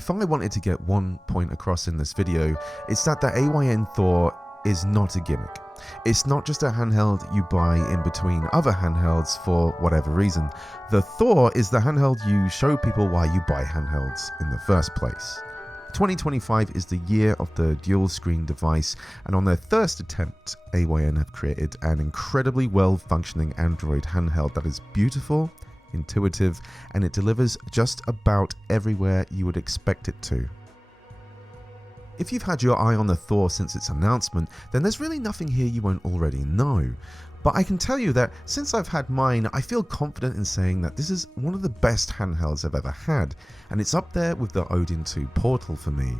If I wanted to get one point across in this video, it's that the AYN Thor is not a gimmick. It's not just a handheld you buy in between other handhelds for whatever reason. The Thor is the handheld you show people why you buy handhelds in the first place. 2025 is the year of the dual screen device, and on their first attempt, AYN have created an incredibly well-functioning Android handheld that is beautiful, intuitive, and it delivers just about everywhere you would expect it to. If you've had your eye on the Thor since its announcement, then there's really nothing here you won't already know. But I can tell you that since I've had mine, I feel confident in saying that this is one of the best handhelds I've ever had, and it's up there with the Odin2 Portal for me.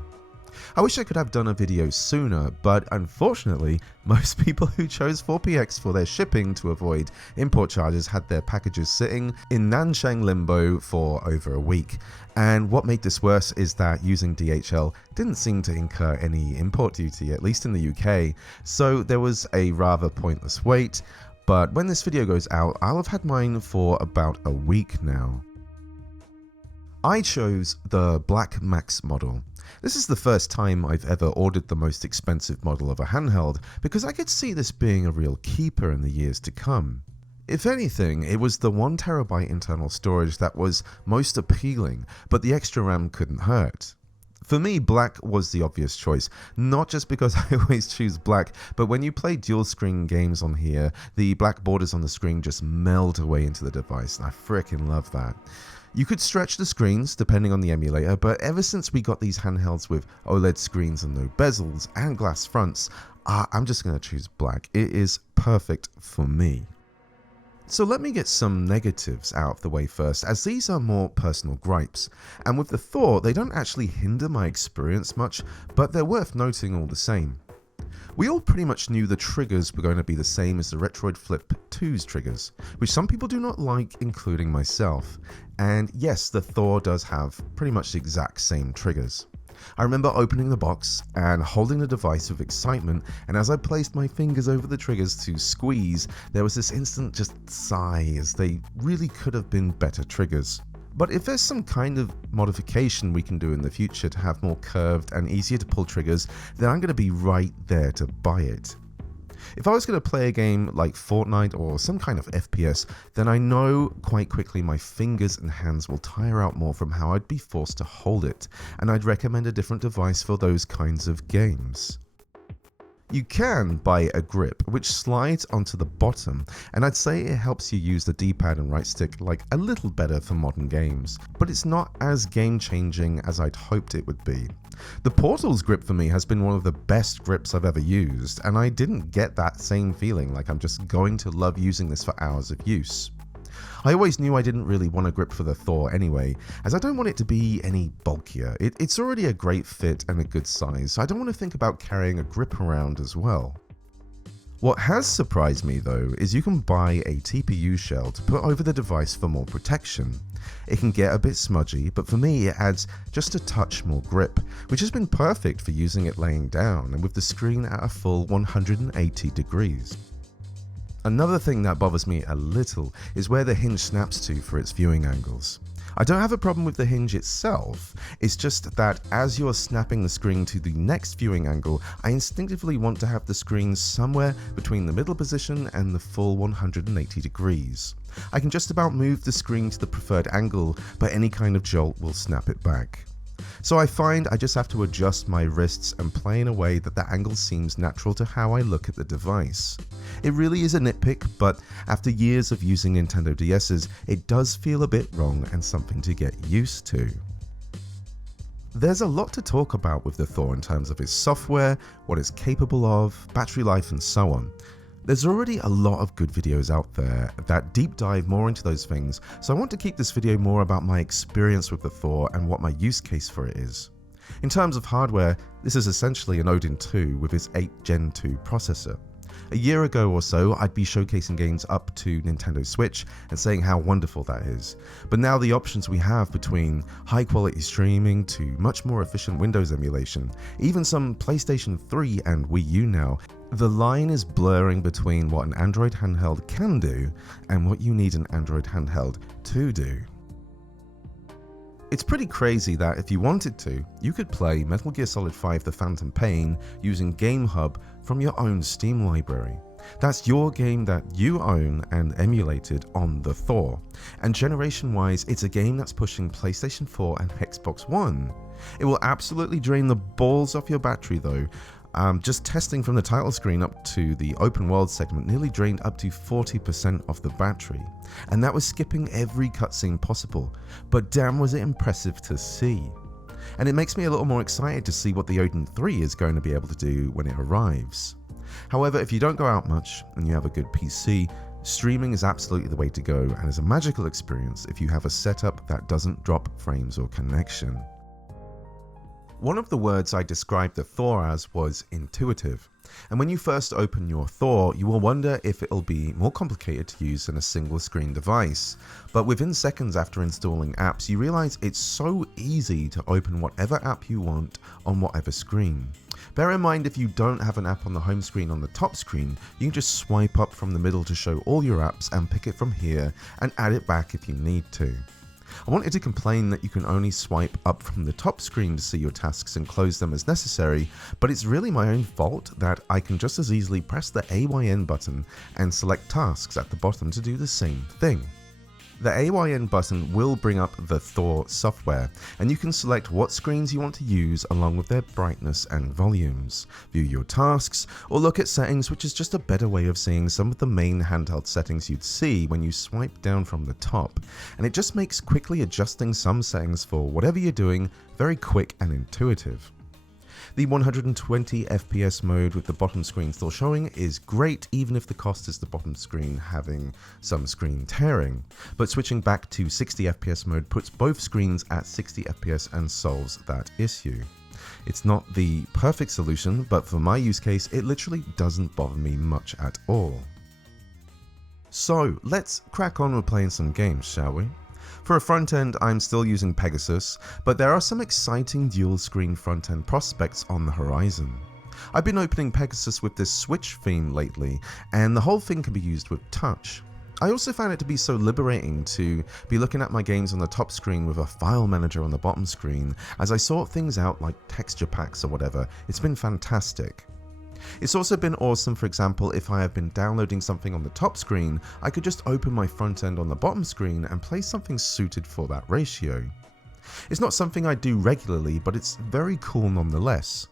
I wish I could have done a video sooner, but unfortunately, most people who chose 4px for their shipping to avoid import charges had their packages sitting in Nansheng limbo for over a week. And what made this worse is that using DHL didn't seem to incur any import duty, at least in the UK, so there was a rather pointless wait. But when this video goes out, I'll have had mine for about a week now. I chose the Black Max model. This is the first time I've ever ordered the most expensive model of a handheld because I could see this being a real keeper in the years to come. If anything, it was the 1TB internal storage that was most appealing, but the extra RAM couldn't hurt. For me, black was the obvious choice, not just because I always choose black, but when you play dual screen games on here, the black borders on the screen just meld away into the device, and I frickin' love that. You could stretch the screens depending on the emulator, but ever since we got these handhelds with OLED screens and no bezels and glass fronts, I'm just going to choose black. It is perfect for me. So let me get some negatives out of the way first, as these are more personal gripes. And with the Thor, they don't actually hinder my experience much, but they're worth noting all the same. We all pretty much knew the triggers were going to be the same as the Retroid Flip 2's triggers, which some people do not like, including myself. And yes, the Thor does have pretty much the exact same triggers. I remember opening the box and holding the device with excitement, and as I placed my fingers over the triggers to squeeze, there was this instant just sigh, as they really could have been better triggers. But if there's some kind of modification we can do in the future to have more curved and easier to pull triggers, then I'm going to be right there to buy it. If I was going to play a game like Fortnite or some kind of FPS, then I know quite quickly my fingers and hands will tire out more from how I'd be forced to hold it, and I'd recommend a different device for those kinds of games. You can buy a grip which slides onto the bottom, and I'd say it helps you use the D-pad and right stick like a little better for modern games, but it's not as game-changing as I'd hoped it would be. The Portal's grip for me has been one of the best grips I've ever used, and I didn't get that same feeling like I'm just going to love using this for hours of use. I always knew I didn't really want a grip for the Thor anyway, as I don't want it to be any bulkier. It's already a great fit and a good size, so I don't want to think about carrying a grip around as well. What has surprised me though is you can buy a TPU shell to put over the device for more protection. It can get a bit smudgy, but for me it adds just a touch more grip, which has been perfect for using it laying down and with the screen at a full 180 degrees. Another thing that bothers me a little is where the hinge snaps to for its viewing angles. I don't have a problem with the hinge itself, it's just that as you're snapping the screen to the next viewing angle, I instinctively want to have the screen somewhere between the middle position and the full 180 degrees. I can just about move the screen to the preferred angle, but any kind of jolt will snap it back. So I find I just have to adjust my wrists and play in a way that the angle seems natural to how I look at the device. It really is a nitpick, but after years of using Nintendo DS's, it does feel a bit wrong and something to get used to. There's a lot to talk about with the Thor in terms of its software, what it's capable of, battery life and so on. There's already a lot of good videos out there that deep dive more into those things, so I want to keep this video more about my experience with the Thor and what my use case for it is. In terms of hardware, this is essentially an Odin 2 with its 8 Gen 2 processor. A year ago or so, I'd be showcasing games up to Nintendo Switch and saying how wonderful that is. But now the options we have between high quality streaming to much more efficient Windows emulation, even some PlayStation 3 and Wii U now, the line is blurring between what an Android handheld can do and what you need an Android handheld to do. It's pretty crazy that if you wanted to, you could play Metal Gear Solid 5 The Phantom Pain using Gamehub from your own Steam library. That's your game that you own and emulated on the Thor. And generation-wise, it's a game that's pushing PlayStation 4 and Xbox One. It will absolutely drain the balls off your battery though. Just testing from the title screen up to the open world segment nearly drained up to 40% of the battery. And that was skipping every cutscene possible. But damn was it impressive to see. And it makes me a little more excited to see what the Odin 3 is going to be able to do when it arrives. However, if you don't go out much and you have a good PC, streaming is absolutely the way to go and is a magical experience if you have a setup that doesn't drop frames or connection. One of the words I described the Thor as was intuitive, and when you first open your Thor, you will wonder if it'll be more complicated to use than a single screen device, but within seconds after installing apps, you realize it's so easy to open whatever app you want on whatever screen. Bear in mind, if you don't have an app on the home screen on the top screen, you can just swipe up from the middle to show all your apps and pick it from here and add it back if you need to. I wanted to complain that you can only swipe up from the top screen to see your tasks and close them as necessary, but it's really my own fault that I can just as easily press the AYN button and select tasks at the bottom to do the same thing. The AYN button will bring up the Thor software, and you can select what screens you want to use along with their brightness and volumes, view your tasks, or look at settings, which is just a better way of seeing some of the main handheld settings you'd see when you swipe down from the top, and it just makes quickly adjusting some settings for whatever you're doing very quick and intuitive. The 120 FPS mode with the bottom screen still showing is great, even if the cost is the bottom screen having some screen tearing, but switching back to 60 FPS mode puts both screens at 60 FPS and solves that issue. It's not the perfect solution, but for my use case, it literally doesn't bother me much at all. So let's crack on with playing some games, shall we? For a front end, I'm still using Pegasus, but there are some exciting dual screen front end prospects on the horizon. I've been opening Pegasus with this Switch theme lately, and the whole thing can be used with touch. I also found it to be so liberating to be looking at my games on the top screen with a file manager on the bottom screen as I sort things out like texture packs or whatever. It's been fantastic. It's also been awesome, for example, if I have been downloading something on the top screen, I could just open my front end on the bottom screen and play something suited for that ratio. It's not something I do regularly, but it's very cool nonetheless.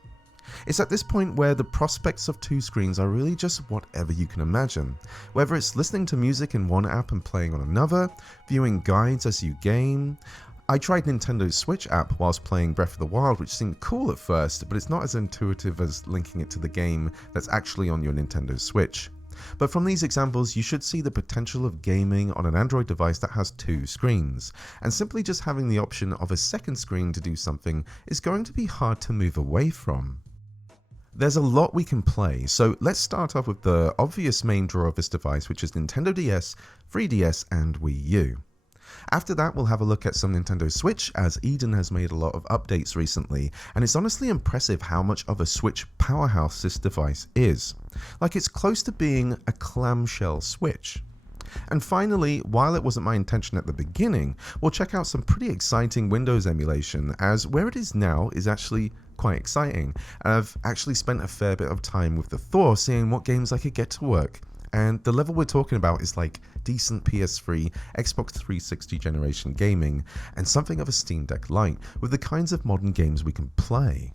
It's at this point where the prospects of two screens are really just whatever you can imagine, whether it's listening to music in one app and playing on another, viewing guides as you game. I tried Nintendo's Switch app whilst playing Breath of the Wild, which seemed cool at first, but it's not as intuitive as linking it to the game that's actually on your Nintendo Switch. But from these examples, you should see the potential of gaming on an Android device that has two screens, and simply just having the option of a second screen to do something is going to be hard to move away from. There's a lot we can play, so let's start off with the obvious main draw of this device, which is Nintendo DS, 3DS and Wii U. After that, we'll have a look at some Nintendo Switch, as Eden has made a lot of updates recently, and it's honestly impressive how much of a Switch powerhouse this device is. Like, it's close to being a clamshell Switch. And finally, while it wasn't my intention at the beginning, we'll check out some pretty exciting Windows emulation, as where it is now is actually quite exciting, and I've actually spent a fair bit of time with the Thor seeing what games I could get to work. And the level we're talking about is like decent PS3, Xbox 360 generation gaming, and something of a Steam Deck Lite, with the kinds of modern games we can play.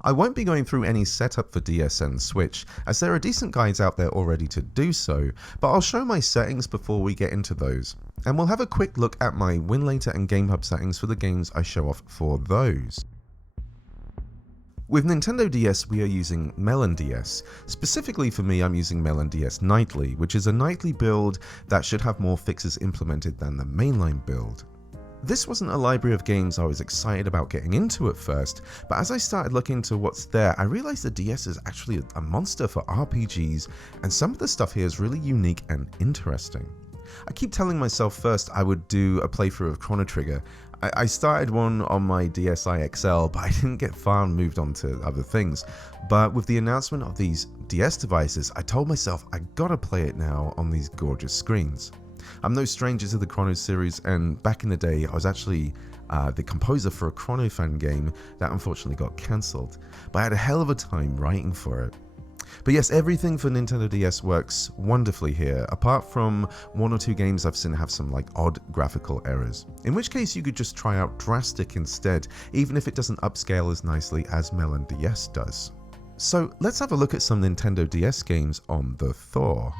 I won't be going through any setup for DS and Switch, as there are decent guides out there already to do so, but I'll show my settings before we get into those, and we'll have a quick look at my Winlater and Gamehub settings for the games I show off for those. With Nintendo DS, we are using Melon DS. Specifically for me, I'm using Melon DS Nightly, which is a nightly build that should have more fixes implemented than the mainline build. This wasn't a library of games I was excited about getting into at first, but as I started looking into what's there, I realized the DS is actually a monster for RPGs, and some of the stuff here is really unique and interesting. I keep telling myself first I would do a playthrough of Chrono Trigger. I started one on my DSi XL, but I didn't get far and moved on to other things. But with the announcement of these DS devices, I told myself I gotta play it now on these gorgeous screens. I'm no stranger to the Chrono series, and back in the day I was actually the composer for a Chrono fan game that unfortunately got cancelled, but I had a hell of a time writing for it. But yes, everything for Nintendo DS works wonderfully here, apart from one or two games I've seen have some like odd graphical errors, in which case you could just try out Drastic instead, even if it doesn't upscale as nicely as Melon DS does. So let's have a look at some Nintendo DS games on the Thor.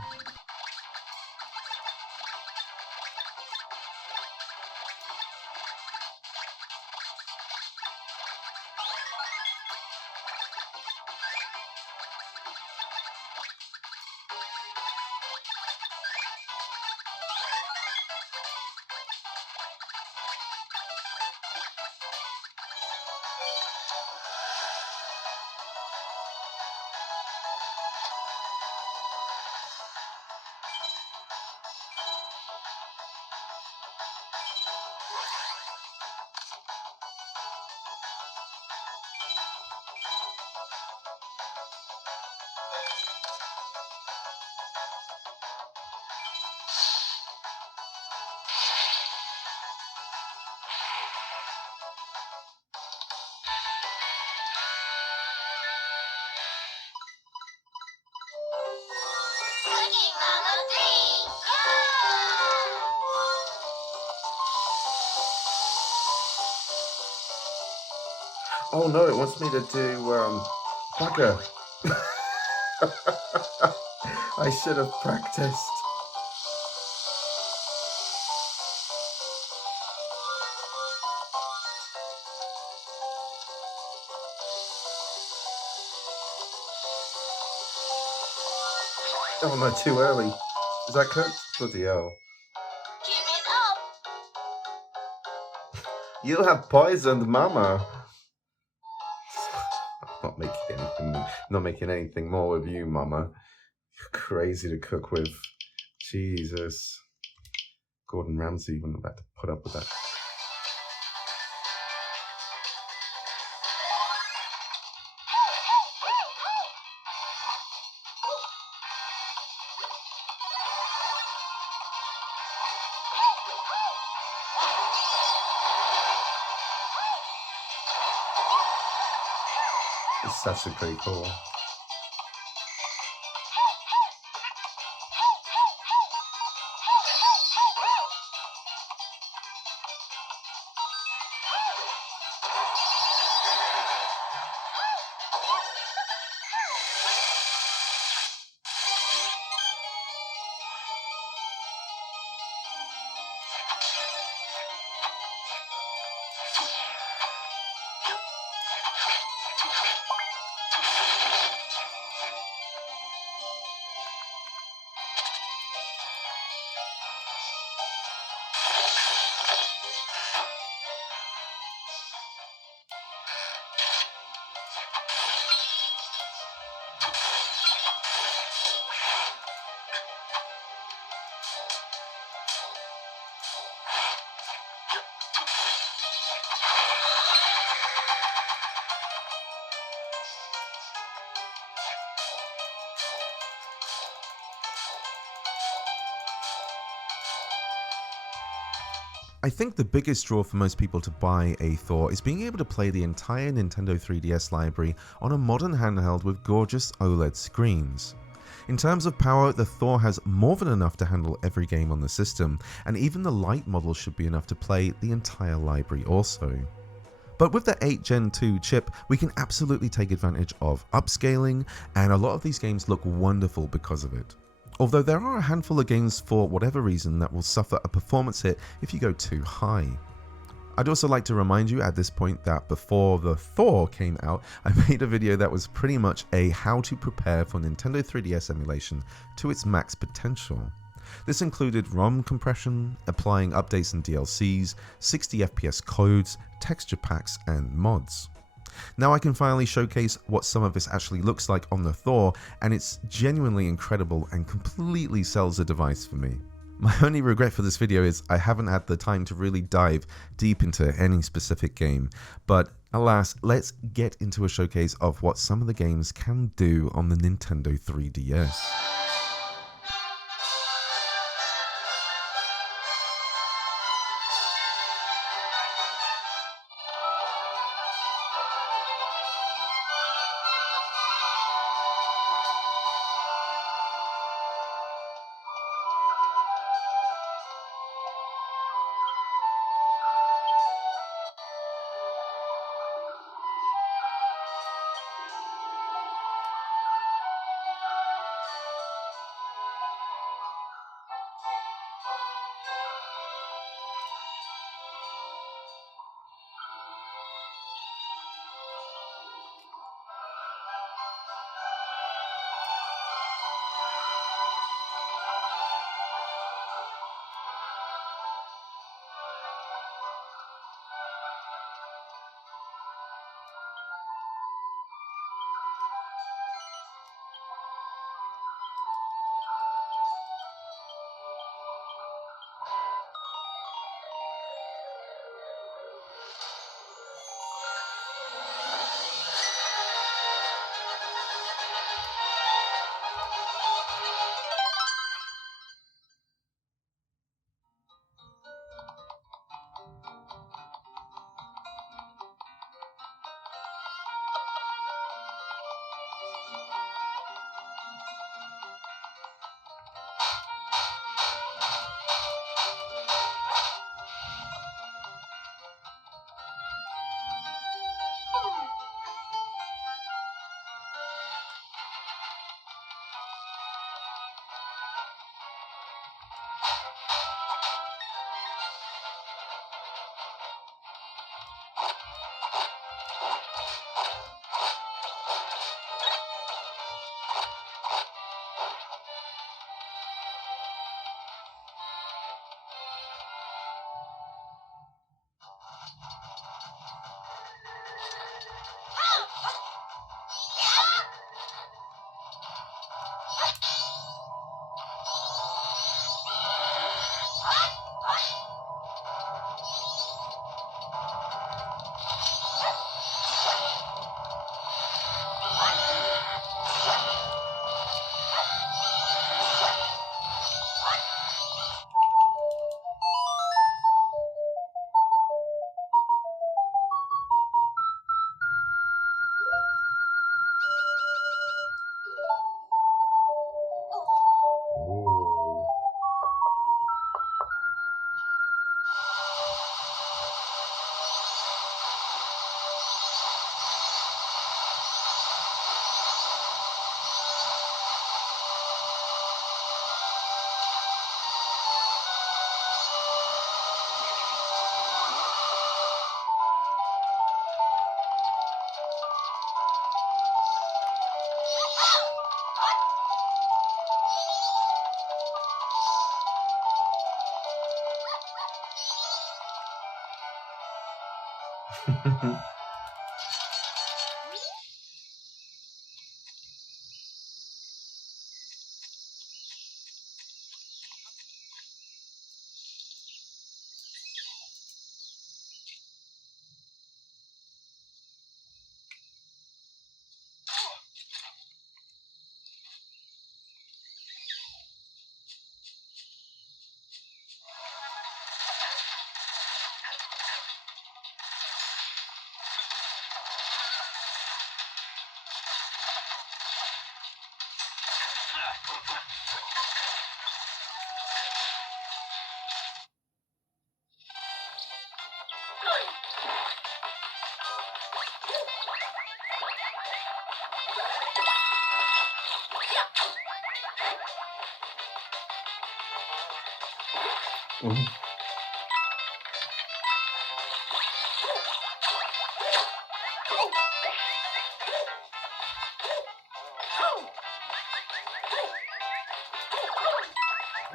Oh no, it wants me to do bugger. I should have practiced. Oh no, too early. Is that cooked? Bloody hell. Keep it up. You have poisoned Mama. Not making anything more with you, Mama. You're crazy to cook with. Jesus. Gordon Ramsay wouldn't have had to put up with that. It's actually pretty cool. I think the biggest draw for most people to buy a Thor is being able to play the entire Nintendo 3DS library on a modern handheld with gorgeous OLED screens. In terms of power, the Thor has more than enough to handle every game on the system, and even the light model should be enough to play the entire library also. But with the 8 Gen 2 chip, we can absolutely take advantage of upscaling, and a lot of these games look wonderful because of it. Although there are a handful of games for whatever reason that will suffer a performance hit if you go too high. I'd also like to remind you at this point that before the Thor came out, I made a video that was pretty much a how to prepare for Nintendo 3DS emulation to its max potential. This included ROM compression, applying updates and DLCs, 60 FPS codes, texture packs, and mods. Now I can finally showcase what some of this actually looks like on the Thor, and it's genuinely incredible and completely sells the device for me. My only regret for this video is I haven't had the time to really dive deep into any specific game, but alas, let's get into a showcase of what some of the games can do on the Nintendo 3DS.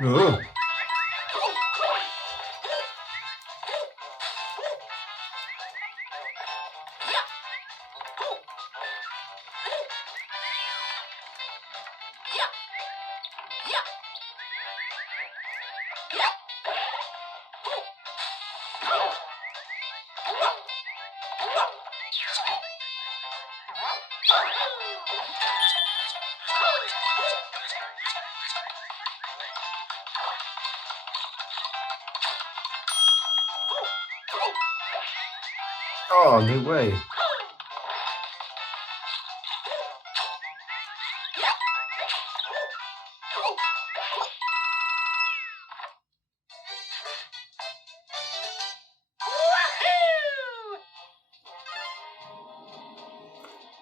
Oh. Oh, no way.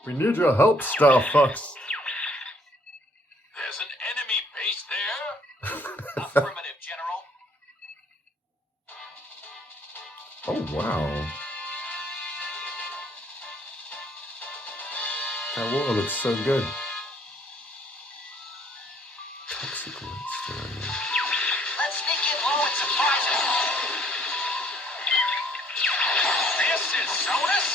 We need your help, Star Fox. There's an enemy base there. Affirmative, General. Oh, wow. That water looks so good. Toxic waste area. Let's sneak in low and surprise him. This is Sonus?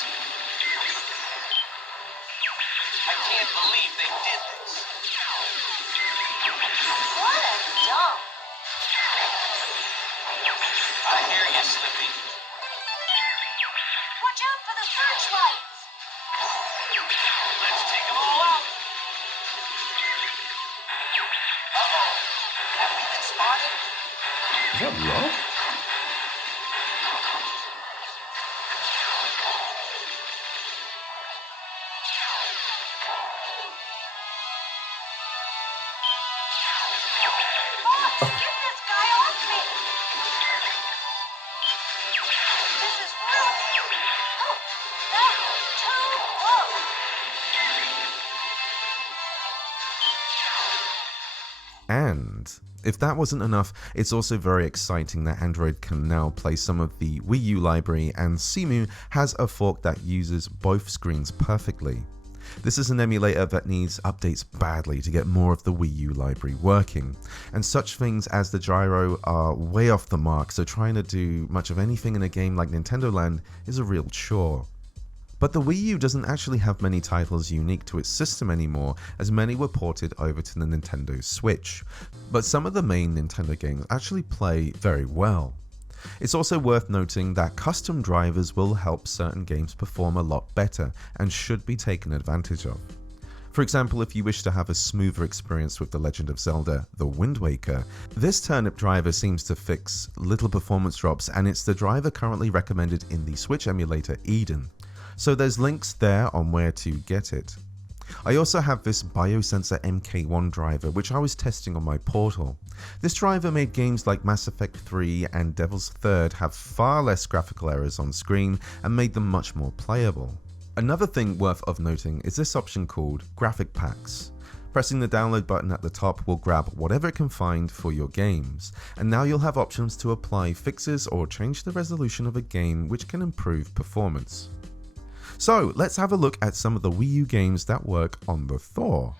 I can't believe they did this. What a dump. I hear you, Slippy. Watch out for the searchlights. Let's take them all out. Uh-oh. Have we been spotted? Is that Rob? Fox, get this guy off me. This is real. Oh, that was too close. And if that wasn't enough, it's also very exciting that Android can now play some of the Wii U library, and Cemu has a fork that uses both screens perfectly. This is an emulator that needs updates badly to get more of the Wii U library working, and such things as the gyro are way off the mark, so trying to do much of anything in a game like Nintendo Land is a real chore. But the Wii U doesn't actually have many titles unique to its system anymore, as many were ported over to the Nintendo Switch. But some of the main Nintendo games actually play very well. It's also worth noting that custom drivers will help certain games perform a lot better and should be taken advantage of. For example, if you wish to have a smoother experience with The Legend of Zelda: The Wind Waker, this turnip driver seems to fix little performance drops, and it's the driver currently recommended in the Switch emulator Eden. So there's links there on where to get it. I also have this Biosensor MK1 driver, which I was testing on my Portal. This driver made games like Mass Effect 3 and Devil's Third have far less graphical errors on screen and made them much more playable. Another thing worth of noting is this option called Graphic Packs. Pressing the download button at the top will grab whatever it can find for your games, and now you'll have options to apply fixes or change the resolution of a game, which can improve performance. So let's have a look at some of the Wii U games that work on the Thor.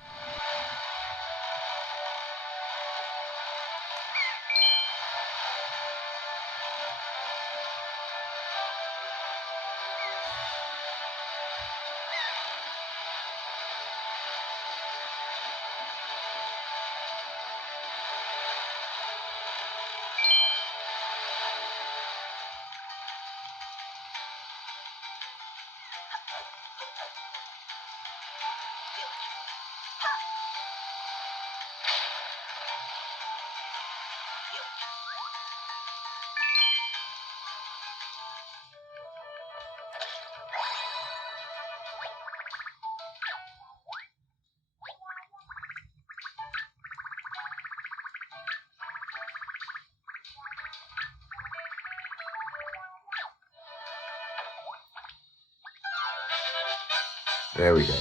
There we go.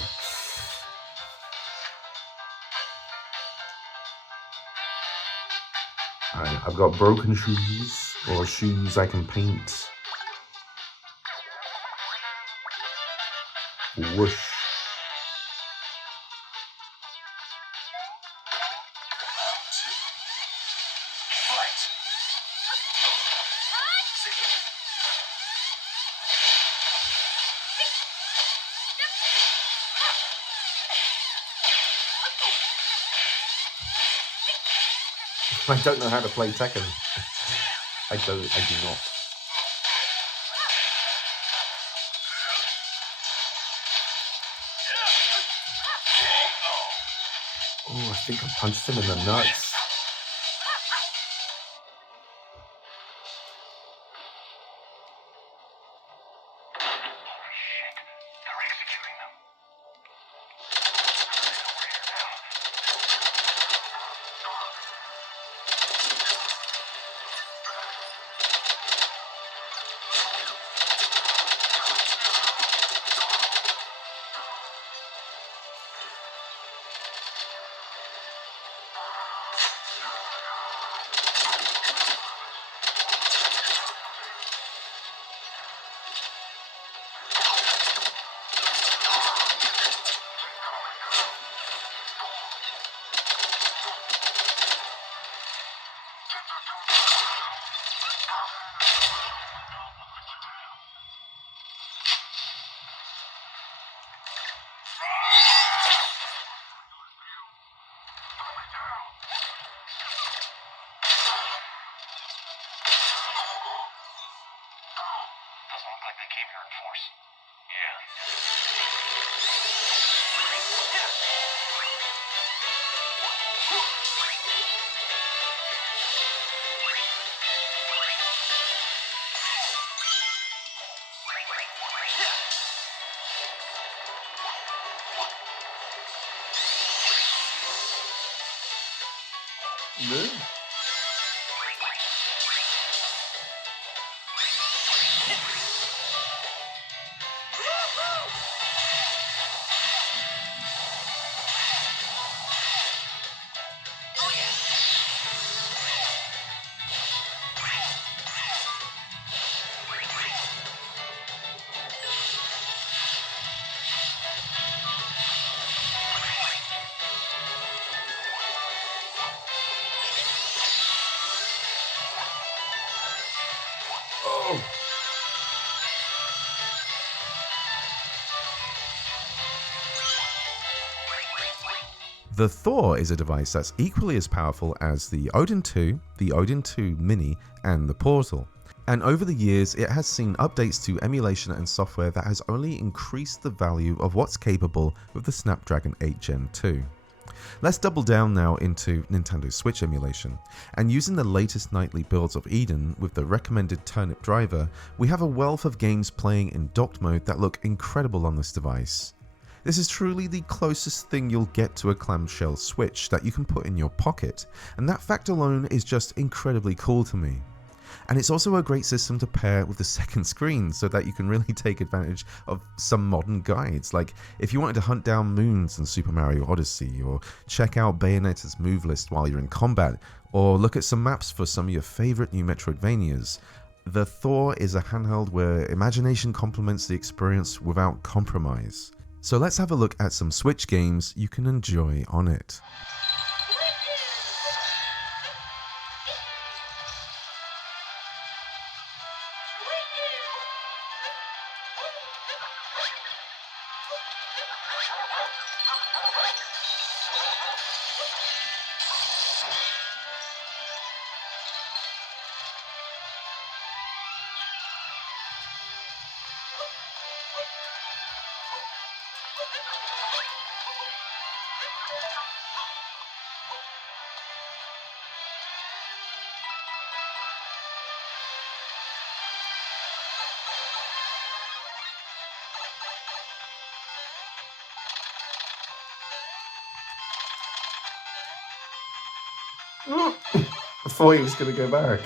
Alright, I've got broken shoes, or shoes I can paint. Whoosh. I don't know how to play Tekken. I do not. Oh, I think I punched him in the nuts. Doesn't look like they came here in force. Yeah. No. Oh. The Thor is a device that's equally as powerful as the Odin2, the Odin2 Mini, and the Portal. And over the years, it has seen updates to emulation and software that has only increased the value of what's capable with the Snapdragon 8 Gen 2. Let's double down now into Nintendo Switch emulation, and using the latest nightly builds of Eden with the recommended turnip driver, we have a wealth of games playing in docked mode that look incredible on this device. This is truly the closest thing you'll get to a clamshell Switch that you can put in your pocket, and that fact alone is just incredibly cool to me. And it's also a great system to pair with the second screen so that you can really take advantage of some modern guides, like if you wanted to hunt down moons in Super Mario Odyssey, or check out Bayonetta's move list while you're in combat, or look at some maps for some of your favourite new Metroidvanias. The Thor is a handheld where imagination complements the experience without compromise. So let's have a look at some Switch games you can enjoy on it. I thought he was going to go back.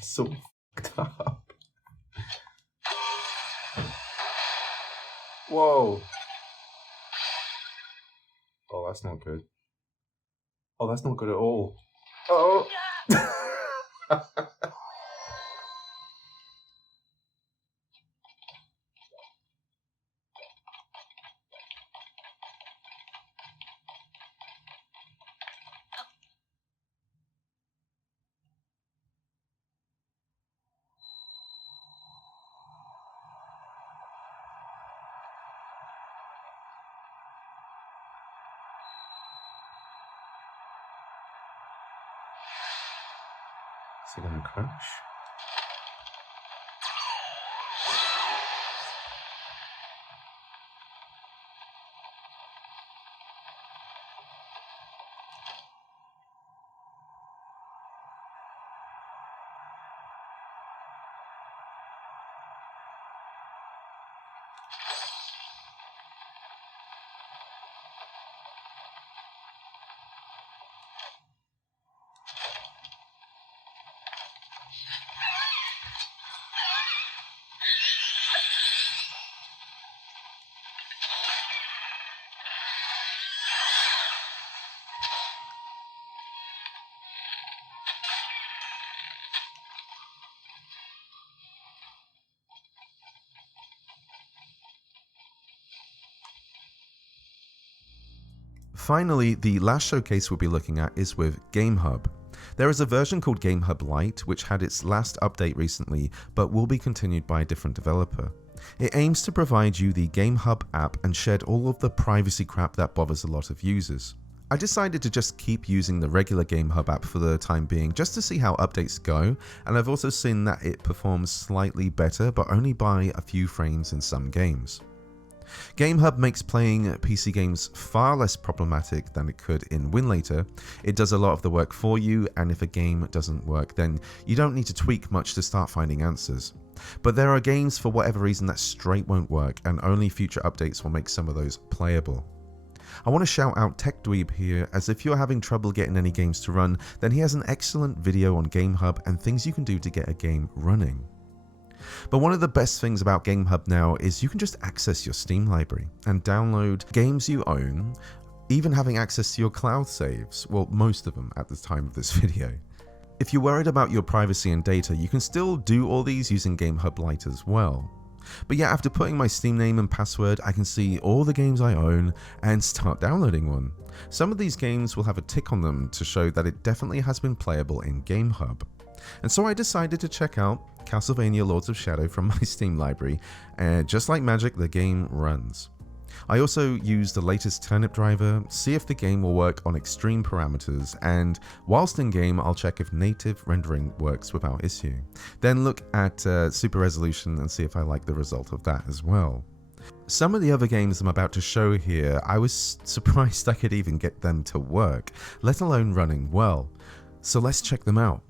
So fucked up. Whoa. Oh, that's not good. Oh, that's not good at all. Oh. Is it gonna crash? Finally, the last showcase we'll be looking at is with Gamehub. There is a version called Gamehub Lite, which had its last update recently, but will be continued by a different developer. It aims to provide you the Gamehub app and shed all of the privacy crap that bothers a lot of users. I decided to just keep using the regular Gamehub app for the time being, just to see how updates go, and I've also seen that it performs slightly better, but only by a few frames in some games. Gamehub makes playing PC games far less problematic than it could in Winlater. It does a lot of the work for you, and if a game doesn't work, then you don't need to tweak much to start finding answers. But there are games for whatever reason that straight won't work, and only future updates will make some of those playable. I want to shout out TechDweeb here, as if you're having trouble getting any games to run, then he has an excellent video on Gamehub and things you can do to get a game running. But one of the best things about Gamehub now is you can just access your Steam library and download games you own, even having access to your cloud saves, well, most of them at the time of this video. If you're worried about your privacy and data, you can still do all these using Gamehub Lite as well. But yeah, after putting my Steam name and password, I can see all the games I own and start downloading one. Some of these games will have a tick on them to show that it definitely has been playable in Gamehub. And so I decided to check out Castlevania Lords of Shadow from my Steam library, and just like magic, the game runs. I also used the latest turnip driver, see if the game will work on extreme parameters, and whilst in game I'll check if native rendering works without issue. Then look at super resolution and see if I like the result of that as well. Some of the other games I'm about to show here, I was surprised I could even get them to work, let alone running well. So let's check them out.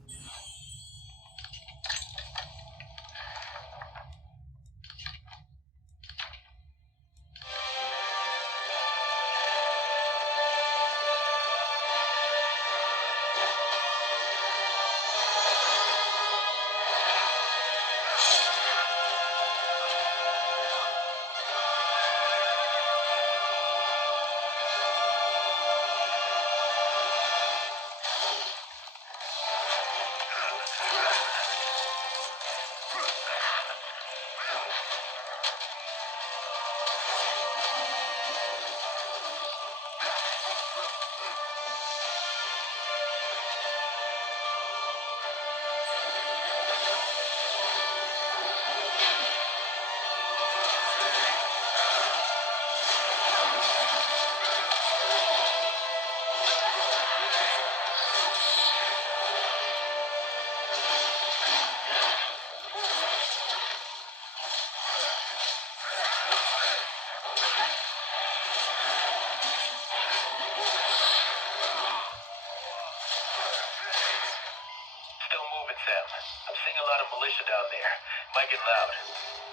Sam. I'm seeing a lot of militia down there. Might get loud.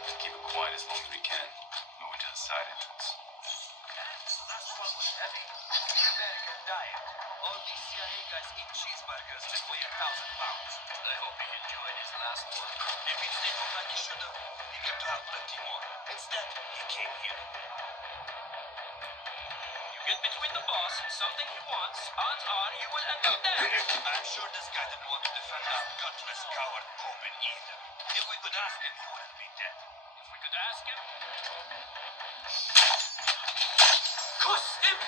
Just keep it quiet as long as we can. Move into the side entrance. Last one was heavy. American diet. All these CIA guys eat cheeseburgers that weigh 1,000 pounds. I hope he enjoyed his last one. If he stayed home like he should have, he kept to have plenty more. Instead, he came here. You get between the boss and something he wants, odds are you will end up dead. I'm sure this guy didn't want to defend our gutless coward Coben either. If we could ask him, he wouldn't be dead. If we could ask him? Kuss him!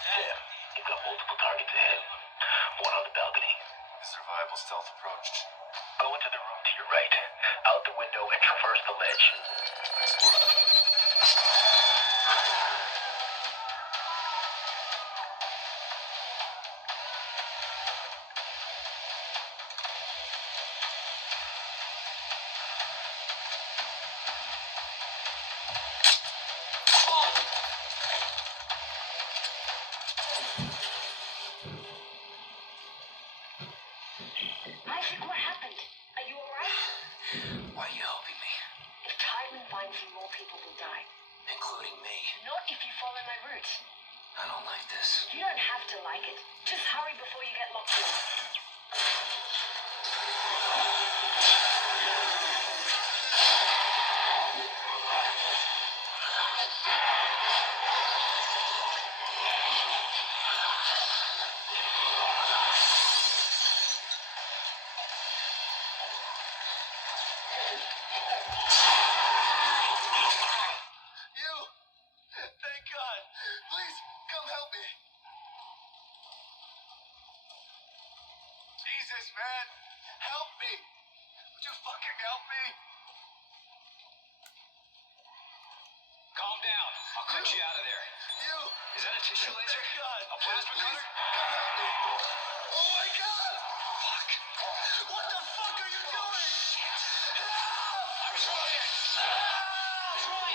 Sam, you've got multiple targets ahead. One on the balcony. Survival stealth approach. Go into the room to your right, out the window and traverse the ledge. Isaac, what happened? Are you alright? Why are you helping me? If Tyrant finds you, more people will die. Including me. Not if you follow my route. I don't like this. You don't have to like it. Just hurry before you get locked in. You! Thank God! Please, come help me! Jesus, man! Help me! Would you fucking help me? Calm down. I'll cut you out of there. You! Is that a tissue laser? God! A plasma cutter? Come help me! Oh my God! Fuck! What the fuck are you doing? Help! I'm trying! I'm trying!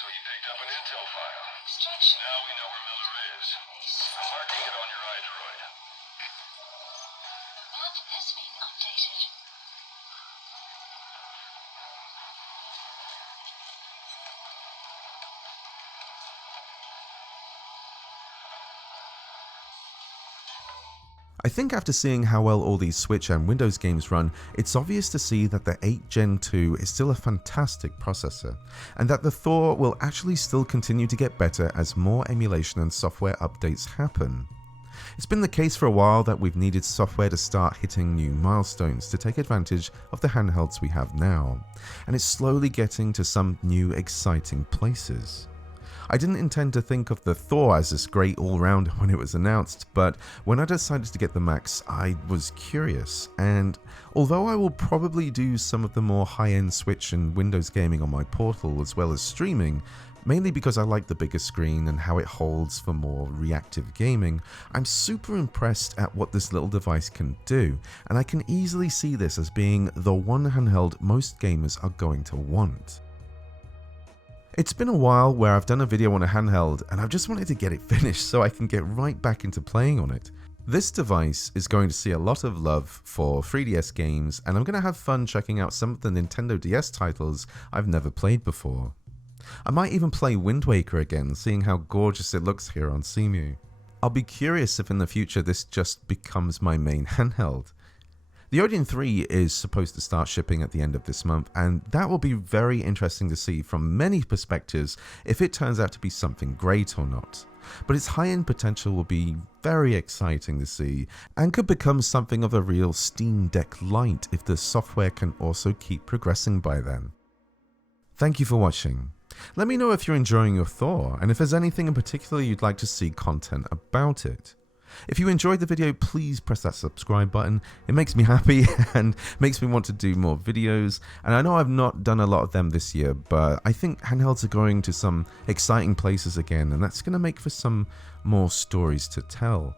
So you picked up an intel file. Extraction. Now we know where Miller is. I'm marking it on your iDroid. The map has been updated. I think after seeing how well all these Switch and Windows games run, it's obvious to see that the 8 Gen 2 is still a fantastic processor, and that the Thor will actually still continue to get better as more emulation and software updates happen. It's been the case for a while that we've needed software to start hitting new milestones to take advantage of the handhelds we have now, and it's slowly getting to some new exciting places. I didn't intend to think of the Thor as this great all-rounder when it was announced, but when I decided to get the Max, I was curious, and although I will probably do some of the more high-end Switch and Windows gaming on my Portal as well as streaming, mainly because I like the bigger screen and how it holds for more reactive gaming, I'm super impressed at what this little device can do, and I can easily see this as being the one handheld most gamers are going to want. It's been a while where I've done a video on a handheld and I've just wanted to get it finished so I can get right back into playing on it. This device is going to see a lot of love for 3DS games, and I'm going to have fun checking out some of the Nintendo DS titles I've never played before. I might even play Wind Waker again, seeing how gorgeous it looks here on Cemu. I'll be curious if in the future this just becomes my main handheld. The Odin 3 is supposed to start shipping at the end of this month, and that will be very interesting to see from many perspectives if it turns out to be something great or not. But its high-end potential will be very exciting to see, and could become something of a real Steam Deck Lite if the software can also keep progressing by then. Thank you for watching. Let me know if you're enjoying your Thor, and if there's anything in particular you'd like to see content about it. If you enjoyed the video, please press that subscribe button. It makes me happy and makes me want to do more videos. And I know I've not done a lot of them this year, but I think handhelds are going to some exciting places again, and that's going to make for some more stories to tell.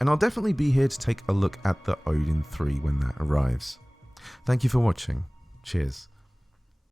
And I'll definitely be here to take a look at the Odin 3 when that arrives. Thank you for watching. Cheers.